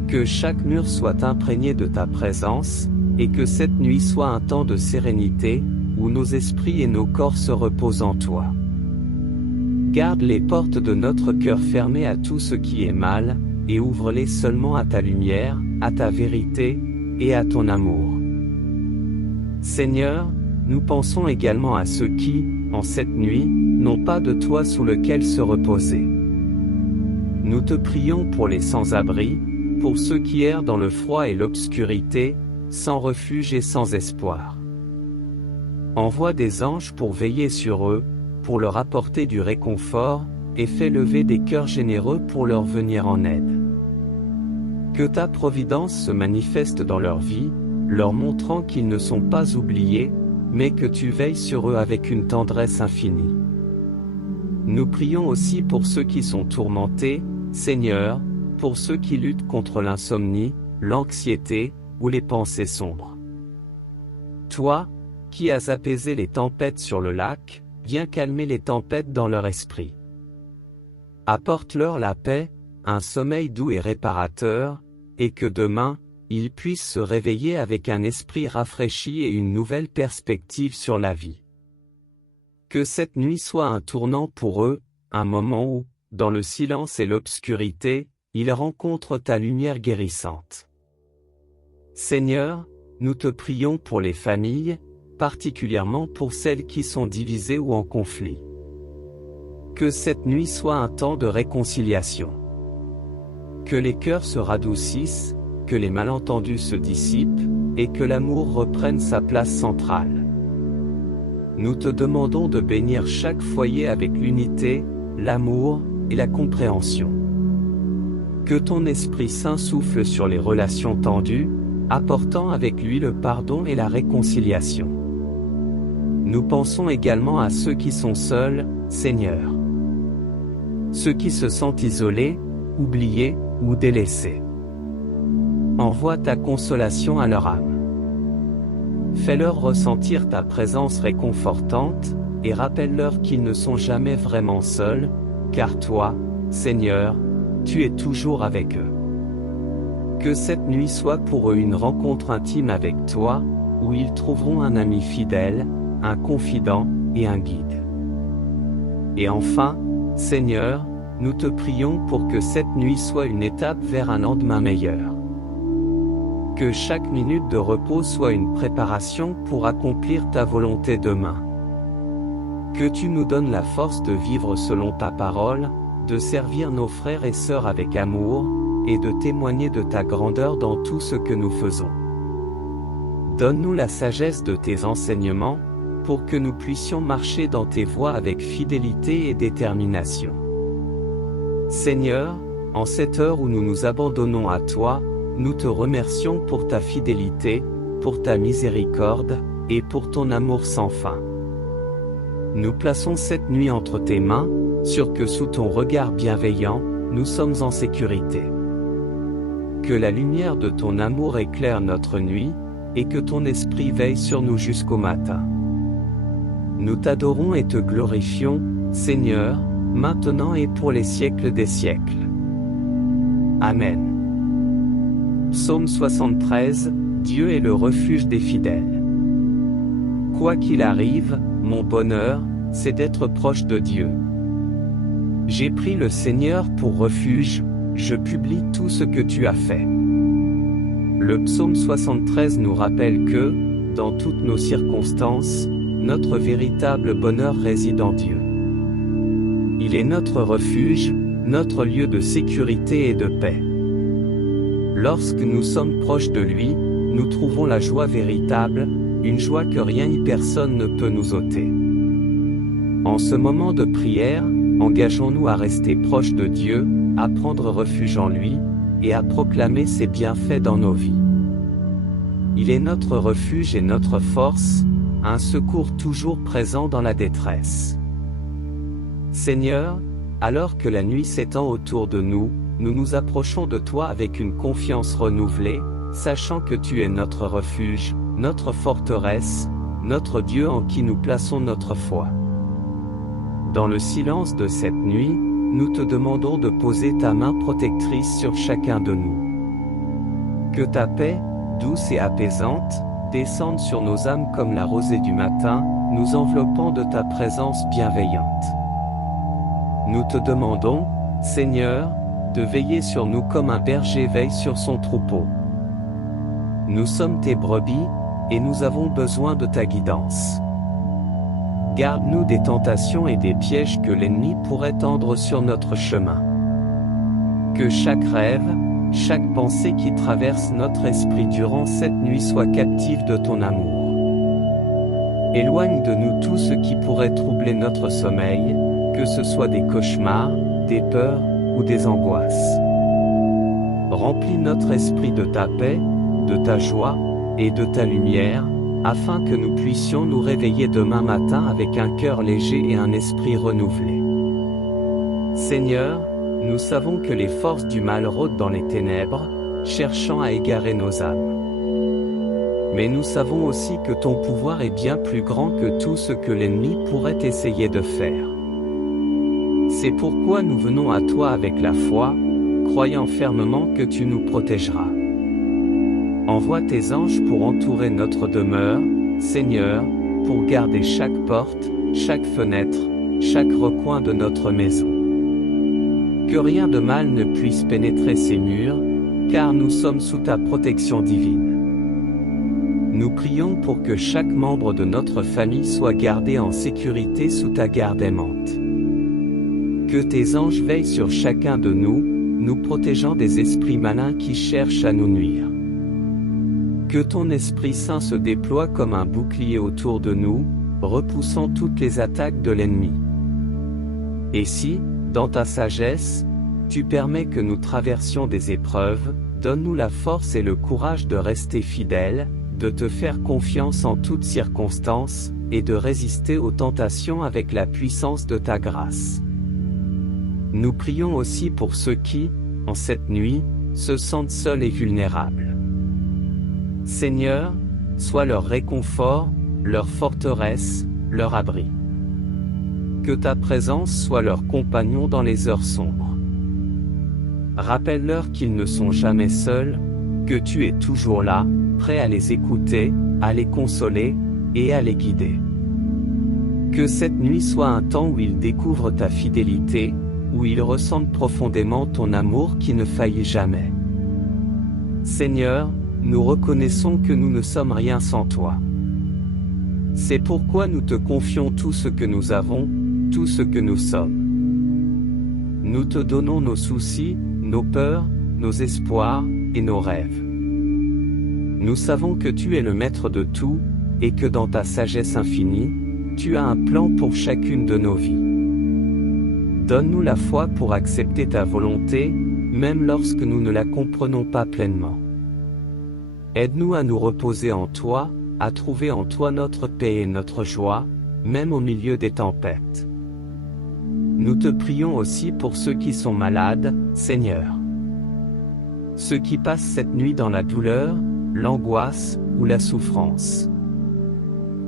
Que chaque mur soit imprégné de ta présence, et que cette nuit soit un temps de sérénité, où nos esprits et nos corps se reposent en toi. Garde les portes de notre cœur fermées à tout ce qui est mal, et ouvre-les seulement à ta lumière, à ta vérité, et à ton amour. Seigneur, nous pensons également à ceux qui, en cette nuit, n'ont pas de toit sous lequel se reposer. Nous te prions pour les sans-abri, pour ceux qui errent dans le froid et l'obscurité, sans refuge et sans espoir. Envoie des anges pour veiller sur eux, pour leur apporter du réconfort, et fais lever des cœurs généreux pour leur venir en aide. Que ta providence se manifeste dans leur vie, leur montrant qu'ils ne sont pas oubliés, mais que tu veilles sur eux avec une tendresse infinie. Nous prions aussi pour ceux qui sont tourmentés, Seigneur, pour ceux qui luttent contre l'insomnie, l'anxiété, ou les pensées sombres. Toi, qui as apaisé les tempêtes sur le lac, viens calmer les tempêtes dans leur esprit. Apporte-leur la paix, un sommeil doux et réparateur, et que demain, ils puissent se réveiller avec un esprit rafraîchi et une nouvelle perspective sur la vie. Que cette nuit soit un tournant pour eux, un moment où, dans le silence et l'obscurité, ils rencontrent ta lumière guérissante. Seigneur, nous te prions pour les familles, particulièrement pour celles qui sont divisées ou en conflit. Que cette nuit soit un temps de réconciliation. Que les cœurs se radoucissent, que les malentendus se dissipent, et que l'amour reprenne sa place centrale. Nous te demandons de bénir chaque foyer avec l'unité, l'amour, et la compréhension. Que ton Esprit Saint souffle sur les relations tendues, apportant avec lui le pardon et la réconciliation. Nous pensons également à ceux qui sont seuls, Seigneur. Ceux qui se sentent isolés, oubliés, ou délaissés. Envoie ta consolation à leur âme. Fais-leur ressentir ta présence réconfortante, et rappelle-leur qu'ils ne sont jamais vraiment seuls, car toi, Seigneur, tu es toujours avec eux. Que cette nuit soit pour eux une rencontre intime avec toi, où ils trouveront un ami fidèle, un confident, et un guide. Et enfin, Seigneur, nous te prions pour que cette nuit soit une étape vers un lendemain meilleur. Que chaque minute de repos soit une préparation pour accomplir ta volonté demain. Que tu nous donnes la force de vivre selon ta parole, de servir nos frères et sœurs avec amour, et de témoigner de ta grandeur dans tout ce que nous faisons. Donne-nous la sagesse de tes enseignements, pour que nous puissions marcher dans tes voies avec fidélité et détermination. Seigneur, en cette heure où nous nous abandonnons à toi, nous te remercions pour ta fidélité, pour ta miséricorde, et pour ton amour sans fin. Nous plaçons cette nuit entre tes mains, sûr que sous ton regard bienveillant, nous sommes en sécurité. Que la lumière de ton amour éclaire notre nuit, et que ton esprit veille sur nous jusqu'au matin. Nous t'adorons et te glorifions, Seigneur, maintenant et pour les siècles des siècles. Amen. Psaume 73, Dieu est le refuge des fidèles. Quoi qu'il arrive, mon bonheur, c'est d'être proche de Dieu. J'ai pris le Seigneur pour refuge, je publie tout ce que tu as fait. Le psaume 73 nous rappelle que, dans toutes nos circonstances, notre véritable bonheur réside en Dieu. Il est notre refuge, notre lieu de sécurité et de paix. Lorsque nous sommes proches de lui, nous trouvons la joie véritable, une joie que rien ni personne ne peut nous ôter. En ce moment de prière, engageons-nous à rester proches de Dieu, à prendre refuge en lui, et à proclamer ses bienfaits dans nos vies. Il est notre refuge et notre force, un secours toujours présent dans la détresse. Seigneur, alors que la nuit s'étend autour de nous, nous nous approchons de toi avec une confiance renouvelée, sachant que tu es notre refuge, notre forteresse, notre Dieu en qui nous plaçons notre foi. Dans le silence de cette nuit, nous te demandons de poser ta main protectrice sur chacun de nous. Que ta paix, douce et apaisante, descende sur nos âmes comme la rosée du matin, nous enveloppant de ta présence bienveillante. Nous te demandons, Seigneur, de veiller sur nous comme un berger veille sur son troupeau. Nous sommes tes brebis, et nous avons besoin de ta guidance. Garde-nous des tentations et des pièges que l'ennemi pourrait tendre sur notre chemin. Que chaque rêve, chaque pensée qui traverse notre esprit durant cette nuit soit captive de ton amour. Éloigne de nous tout ce qui pourrait troubler notre sommeil, que ce soit des cauchemars, des peurs, ou des angoisses. Remplis notre esprit de ta paix, de ta joie, et de ta lumière, afin que nous puissions nous réveiller demain matin avec un cœur léger et un esprit renouvelé. Seigneur, nous savons que les forces du mal rôdent dans les ténèbres, cherchant à égarer nos âmes. Mais nous savons aussi que ton pouvoir est bien plus grand que tout ce que l'ennemi pourrait essayer de faire. C'est pourquoi nous venons à toi avec la foi, croyant fermement que tu nous protégeras. Envoie tes anges pour entourer notre demeure, Seigneur, pour garder chaque porte, chaque fenêtre, chaque recoin de notre maison. Que rien de mal ne puisse pénétrer ces murs, car nous sommes sous ta protection divine. Nous prions pour que chaque membre de notre famille soit gardé en sécurité sous ta garde aimante. Que tes anges veillent sur chacun de nous, nous protégeant des esprits malins qui cherchent à nous nuire. Que ton Esprit Saint se déploie comme un bouclier autour de nous, repoussant toutes les attaques de l'ennemi. Et si, dans ta sagesse, tu permets que nous traversions des épreuves, donne-nous la force et le courage de rester fidèles, de te faire confiance en toutes circonstances, et de résister aux tentations avec la puissance de ta grâce. Nous prions aussi pour ceux qui, en cette nuit, se sentent seuls et vulnérables. Seigneur, sois leur réconfort, leur forteresse, leur abri. Que ta présence soit leur compagnon dans les heures sombres. Rappelle-leur qu'ils ne sont jamais seuls, que tu es toujours là, prêt à les écouter, à les consoler, et à les guider. Que cette nuit soit un temps où ils découvrent ta fidélité, où ils ressentent profondément ton amour qui ne faillit jamais. Seigneur, nous reconnaissons que nous ne sommes rien sans toi. C'est pourquoi nous te confions tout ce que nous avons, tout ce que nous sommes. Nous te donnons nos soucis, nos peurs, nos espoirs, et nos rêves. Nous savons que tu es le maître de tout, et que dans ta sagesse infinie, tu as un plan pour chacune de nos vies. Donne-nous la foi pour accepter ta volonté, même lorsque nous ne la comprenons pas pleinement. Aide-nous à nous reposer en toi, à trouver en toi notre paix et notre joie, même au milieu des tempêtes. Nous te prions aussi pour ceux qui sont malades, Seigneur. Ceux qui passent cette nuit dans la douleur, l'angoisse ou la souffrance.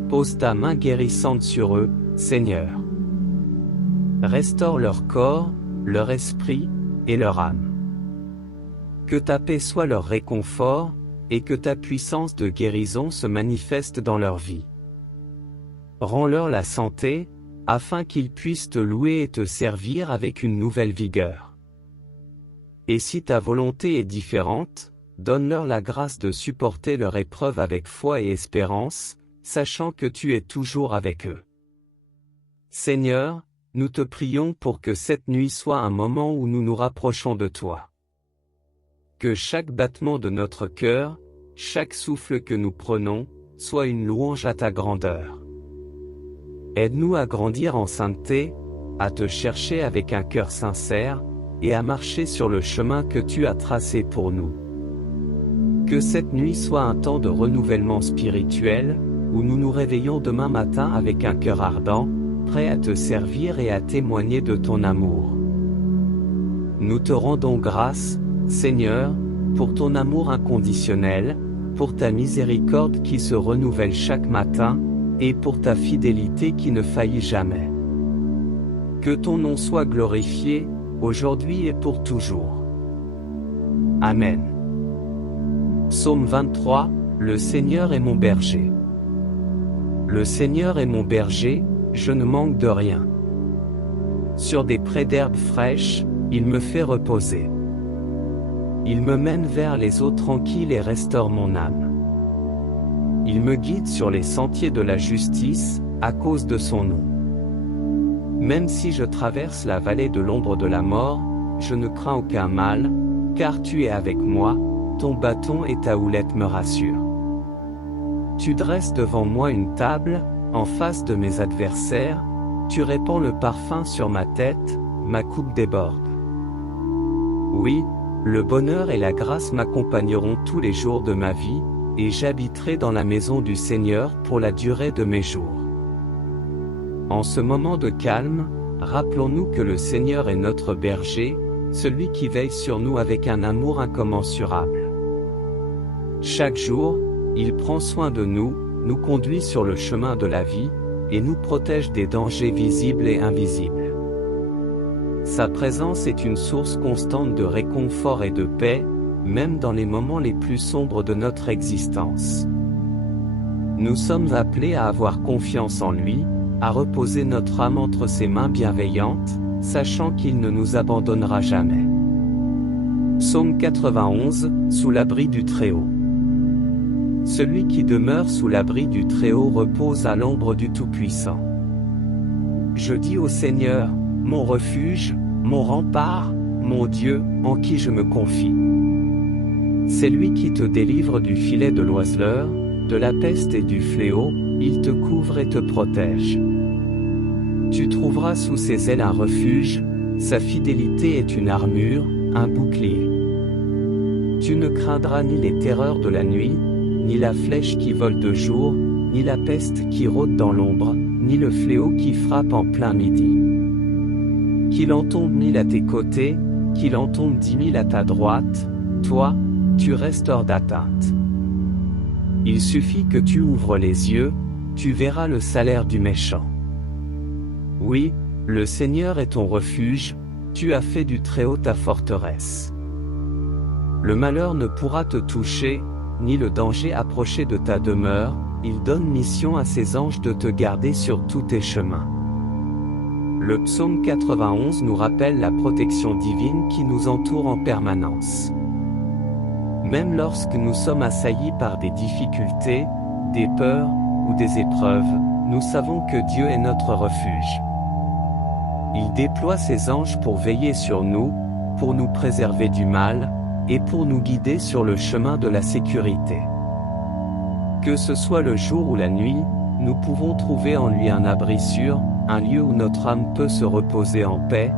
Pose ta main guérissante sur eux, Seigneur. Restaure leur corps, leur esprit, et leur âme. Que ta paix soit leur réconfort, et que ta puissance de guérison se manifeste dans leur vie. Rends-leur la santé, afin qu'ils puissent te louer et te servir avec une nouvelle vigueur. Et si ta volonté est différente, donne-leur la grâce de supporter leur épreuve avec foi et espérance, sachant que tu es toujours avec eux. Seigneur, nous te prions pour que cette nuit soit un moment où nous nous rapprochons de toi. Que chaque battement de notre cœur, chaque souffle que nous prenons, soit une louange à ta grandeur. Aide-nous à grandir en sainteté, à te chercher avec un cœur sincère, et à marcher sur le chemin que tu as tracé pour nous. Que cette nuit soit un temps de renouvellement spirituel, où nous nous réveillons demain matin avec un cœur ardent, prêt à te servir et à témoigner de ton amour. Nous te rendons grâce, Seigneur, pour ton amour inconditionnel, pour ta miséricorde qui se renouvelle chaque matin, et pour ta fidélité qui ne faillit jamais. Que ton nom soit glorifié, aujourd'hui et pour toujours. Amen. Psaume 23, Le Seigneur est mon berger. Le Seigneur est mon berger, je ne manque de rien. Sur des prés d'herbes fraîches, il me fait reposer. Il me mène vers les eaux tranquilles et restaure mon âme. Il me guide sur les sentiers de la justice, à cause de son nom. Même si je traverse la vallée de l'ombre de la mort, je ne crains aucun mal, car tu es avec moi, ton bâton et ta houlette me rassurent. Tu dresses devant moi une table, en face de mes adversaires, tu répands le parfum sur ma tête, ma coupe déborde. Oui, le bonheur et la grâce m'accompagneront tous les jours de ma vie, et j'habiterai dans la maison du Seigneur pour la durée de mes jours. En ce moment de calme, rappelons-nous que le Seigneur est notre berger, celui qui veille sur nous avec un amour incommensurable. Chaque jour, il prend soin de nous, nous conduit sur le chemin de la vie, et nous protège des dangers visibles et invisibles. Sa présence est une source constante de réconfort et de paix, même dans les moments les plus sombres de notre existence. Nous sommes appelés à avoir confiance en lui, à reposer notre âme entre ses mains bienveillantes, sachant qu'il ne nous abandonnera jamais. Psaume 91, sous l'abri du Très-Haut. Celui qui demeure sous l'abri du Très-Haut repose à l'ombre du Tout-Puissant. Je dis au Seigneur, mon refuge, mon rempart, mon Dieu, en qui je me confie. C'est lui qui te délivre du filet de l'oiseleur, de la peste et du fléau, il te couvre et te protège. Tu trouveras sous ses ailes un refuge, sa fidélité est une armure, un bouclier. Tu ne craindras ni les terreurs de la nuit, ni la flèche qui vole de jour, ni la peste qui rôde dans l'ombre, ni le fléau qui frappe en plein midi. Qu'il en tombe 1000 à tes côtés, qu'il en tombe 10 000 à ta droite, toi, tu restes hors d'atteinte. Il suffit que tu ouvres les yeux, tu verras le salaire du méchant. Oui, le Seigneur est ton refuge, tu as fait du Très-Haut ta forteresse. Le malheur ne pourra te toucher, ni le danger approcher de ta demeure, il donne mission à ses anges de te garder sur tous tes chemins. Le psaume 91 nous rappelle la protection divine qui nous entoure en permanence. Même lorsque nous sommes assaillis par des difficultés, des peurs, ou des épreuves, nous savons que Dieu est notre refuge. Il déploie ses anges pour veiller sur nous, pour nous préserver du mal, et pour nous guider sur le chemin de la sécurité. Que ce soit le jour ou la nuit, nous pouvons trouver en lui un abri sûr, un lieu où notre âme peut se reposer en paix,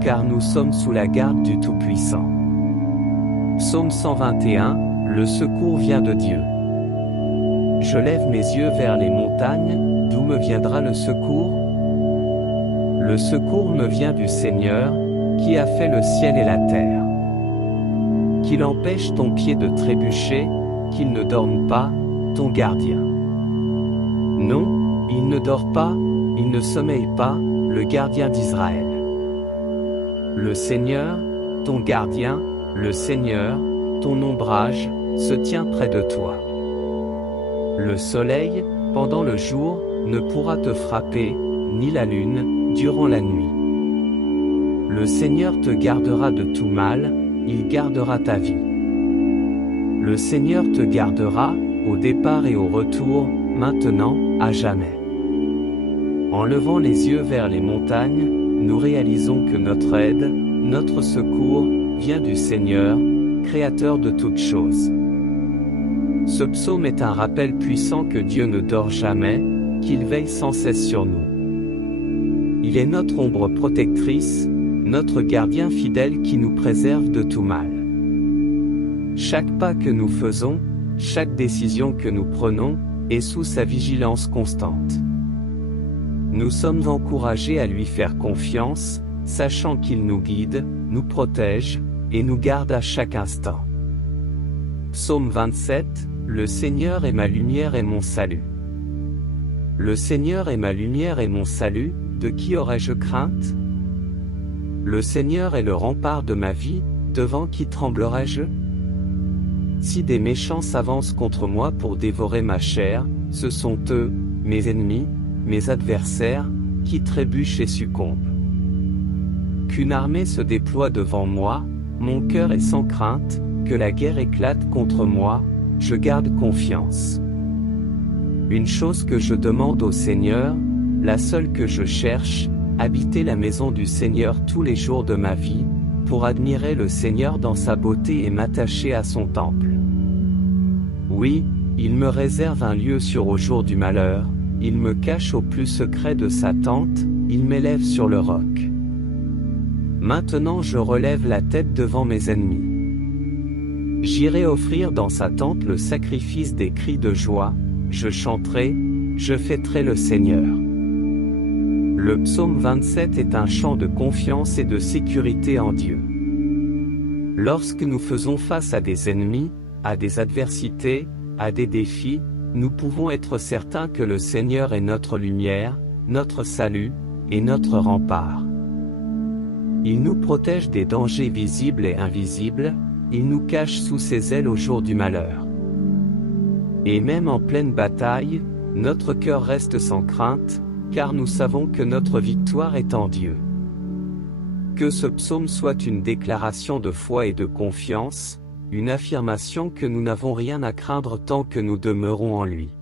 car nous sommes sous la garde du Tout-Puissant. Psaume 121, le secours vient de Dieu. Je lève mes yeux vers les montagnes, d'où me viendra le secours? Le secours me vient du Seigneur, qui a fait le ciel et la terre. Qu'il empêche ton pied de trébucher, qu'il ne dorme pas, ton gardien. Non, il ne dort pas, il ne sommeille pas, le gardien d'Israël. Le Seigneur, ton gardien, le Seigneur, ton ombrage, se tient près de toi. Le soleil, pendant le jour, ne pourra te frapper, ni la lune, durant la nuit. Le Seigneur te gardera de tout mal, il gardera ta vie. Le Seigneur te gardera, au départ et au retour, maintenant, à jamais. En levant les yeux vers les montagnes, nous réalisons que notre aide, notre secours, vient du Seigneur, Créateur de toutes choses. Ce psaume est un rappel puissant que Dieu ne dort jamais, qu'il veille sans cesse sur nous. Il est notre ombre protectrice, notre gardien fidèle qui nous préserve de tout mal. Chaque pas que nous faisons, chaque décision que nous prenons, est sous sa vigilance constante. Nous sommes encouragés à lui faire confiance, sachant qu'il nous guide, nous protège, et nous garde à chaque instant. Psaume 27, le Seigneur est ma lumière et mon salut. Le Seigneur est ma lumière et mon salut, de qui aurais-je crainte? Le Seigneur est le rempart de ma vie, devant qui tremblerais-je? Si des méchants s'avancent contre moi pour dévorer ma chair, ce sont eux, mes ennemis, mes adversaires, qui trébuchent et succombent. Qu'une armée se déploie devant moi, mon cœur est sans crainte, que la guerre éclate contre moi, je garde confiance. Une chose que je demande au Seigneur, la seule que je cherche, habiter la maison du Seigneur tous les jours de ma vie, pour admirer le Seigneur dans sa beauté et m'attacher à son temple. Oui, il me réserve un lieu sûr au jour du malheur, il me cache au plus secret de sa tente, il m'élève sur le roc. Maintenant je relève la tête devant mes ennemis. J'irai offrir dans sa tente le sacrifice des cris de joie, je chanterai, je fêterai le Seigneur. Le psaume 27 est un chant de confiance et de sécurité en Dieu. Lorsque nous faisons face à des ennemis, à des adversités, à des défis, nous pouvons être certains que le Seigneur est notre lumière, notre salut, et notre rempart. Il nous protège des dangers visibles et invisibles, il nous cache sous ses ailes au jour du malheur. Et même en pleine bataille, notre cœur reste sans crainte, car nous savons que notre victoire est en Dieu. Que ce psaume soit une déclaration de foi et de confiance, une affirmation que nous n'avons rien à craindre tant que nous demeurons en lui.